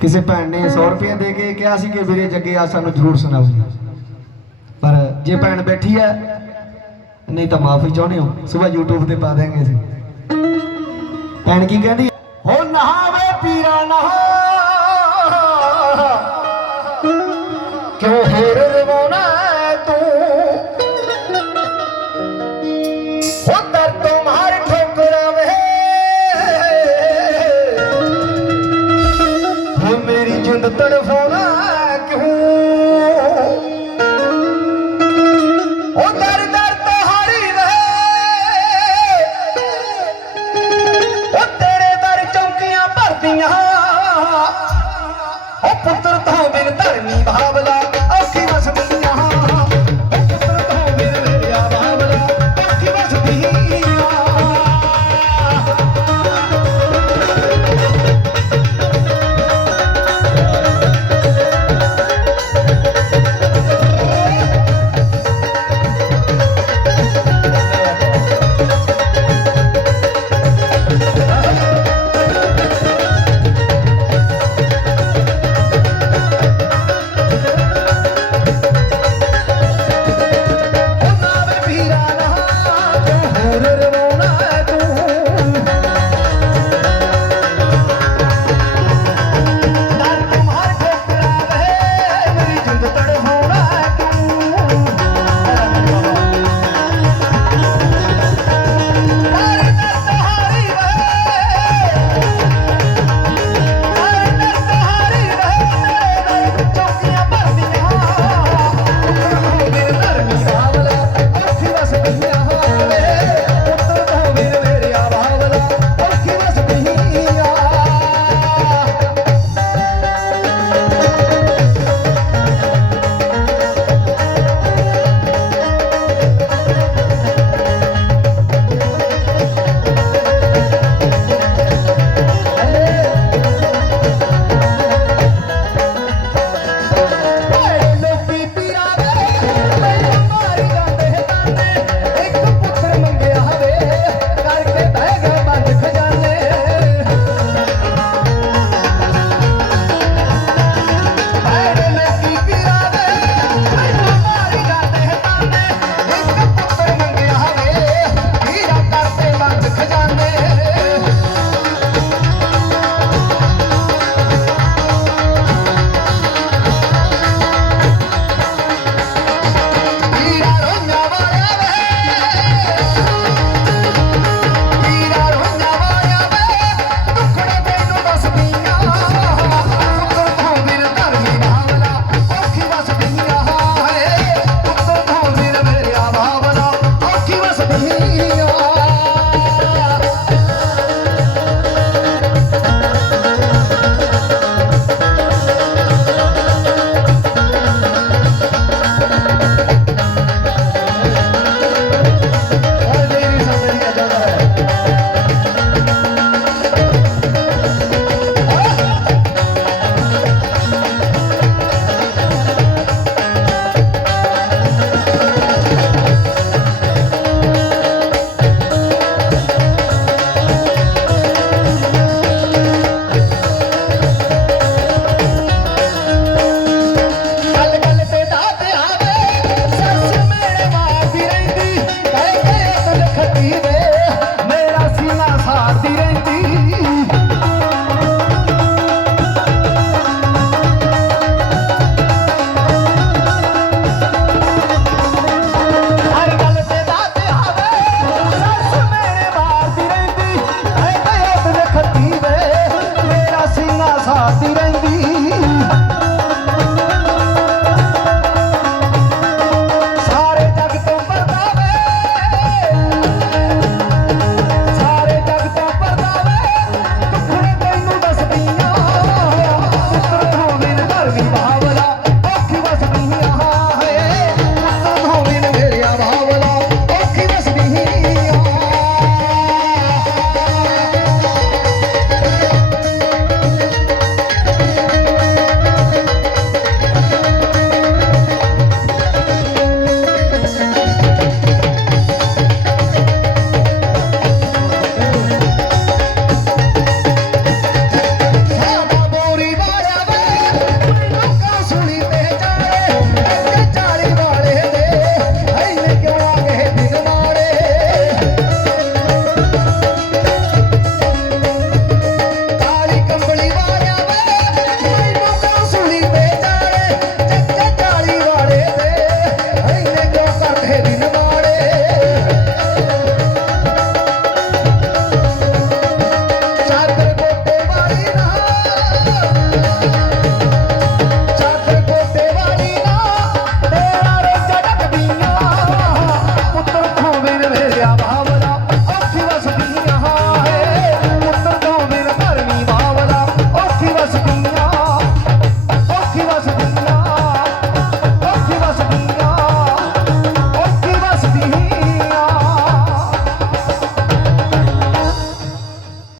ਕਿਸੇ ਭੈਣ ਨੇ 100 ਰੁਪਏ ਦੇ ਕੇ ਕਿਹਾ ਸੀ ਕਿ ਵੀਰੇ ਜੱਗੇ ਆ ਸਾਨੂੰ ਜ਼ਰੂਰ ਸੁਣਾਓ ਜੀ ਪਰ ਜੇ ਭੈਣ ਬੈਠੀ ਹੈ, ਨਹੀਂ ਤਾਂ ਮਾਫੀ ਚਾਹੁੰਦੇ ਹੋ। ਸਵੇਰ YouTube ਤੇ ਪਾ ਦੇਾਂਗੇ ਅਸੀਂ। ਭੈਣ ਕੀ ਕਹਿੰਦੀ ਹੋ? ਨਹਾਵੇ, ਪੀਰਾ ਨਹਾ ਚੌਕੀਆਂ ਉਹ ਪੁੱਤਰ ਤੋਂ ਬਿਨ ਧਰਮੀ ਭਾਵਲਾ।